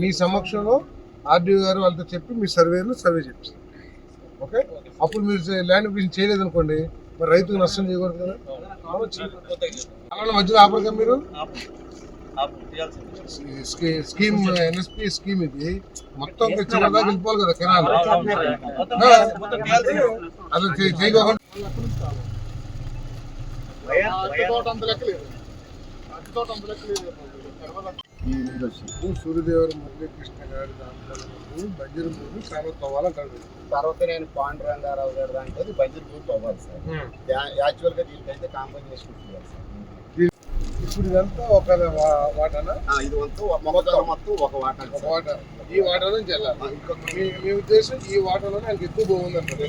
మీ సమక్షంలో ఆర్డీఓ గారు వాళ్ళతో చెప్పి మీ సర్వే చేపిస్తారు. ఓకే, అప్పుడు మీరు ల్యాండ్ గురించి చేయలేదు అనుకోండి, మరి రైతుకు నష్టం చేయకూడదు కదా. అలా మధ్యలో ఆపరుగా మీరు స్కీమ్ ఎన్ఎస్పి స్కీమ్ ఇది మొత్తం చివరిదాకా వెళ్ళిపోవాలి కదా కెనాల్. అసలు చేయకోకుండా సూర్యదేవర మురళీకృష్ణ గారి దాంట్లో బంజరు భూమి చాలా తవ్వాలంటాడు. తర్వాత నేను పాండురంగారావు గారు దాంట్లో బంజరు భూమి తవ్వాలి సార్. యాక్చువల్ గా దీనికైతే కాంపన్సేషన్ ఇవ్వాలి సార్. ఇప్పుడు ఇదంతా ఒక వాటానా? ఇది మొత్తం ఒక వాటా. ఈ వాటాలో చెల్లాలి. మీ ఉద్దేశం ఈ వాటాలోనే ఆయనకి ఎక్కువ భూమి అంటారు.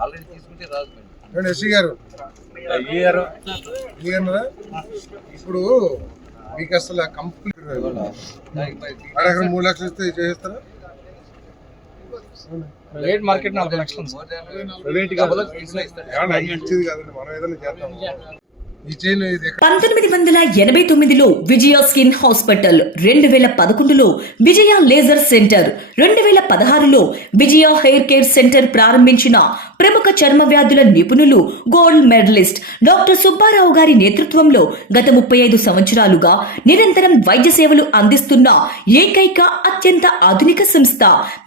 ఆల్రెడీ తీసుకుంటే రాదు ఎస్సీ గారు ఇప్పుడు మీకు అసలు కంప్లీట్ 3 లక్షలు ఇస్తే చేస్తారా? రేట్ మార్కెట్ 4 లక్షలు ఇచ్చేది కాదండి, మనం ఏదైనా చేద్దాం. 1989లో విజయ స్కిన్ హాస్పిటల్, 2011లో విజయ లేజర్ సెంటర్, 2016లో విజయ హెయిర్ కేర్ సెంటర్ ప్రారంభించిన ప్రముఖ చర్మ వ్యాధుల నిపుణులు గోల్డ్ మెడలిస్ట్ డాక్టర్ సుబ్బారావు గారి నేతృత్వంలో గత 35 సంవత్సరాలుగా నిరంతరం వైద్య సేవలు అందిస్తున్న ఏకైక అత్యంత ఆధునిక సంస్థ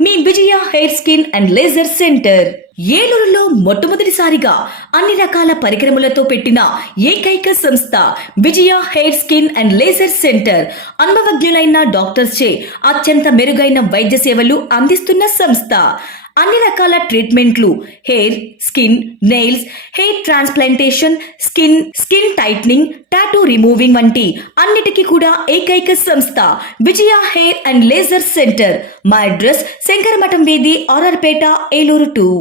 మీ Vijaya hair skin and laser centre. ఏలూరులో మొట్టమొదటిసారిగా అన్ని రకాల పరికరములతో పెట్టిన ఏకైక సంస్థ Vijaya hair skin and laser centre. అనుభవజ్ఞులైన డాక్టర్స్ చే అత్యంత మెరుగైన వైద్య సేవలు అందిస్తున్న సంస్థ. అన్ని రకాల ట్రీట్మెంట్లు, hair, skin, nails, hair transplantation, skin tightening, tattoo removing వంటి అన్నిటికీ కూడా ఏకైక సంస్థ Vijaya hair and laser centre. మా అడ్రస్ శంకరమఠం వీధి, ఆర్ఆర్పేట, ఏలూరు 2.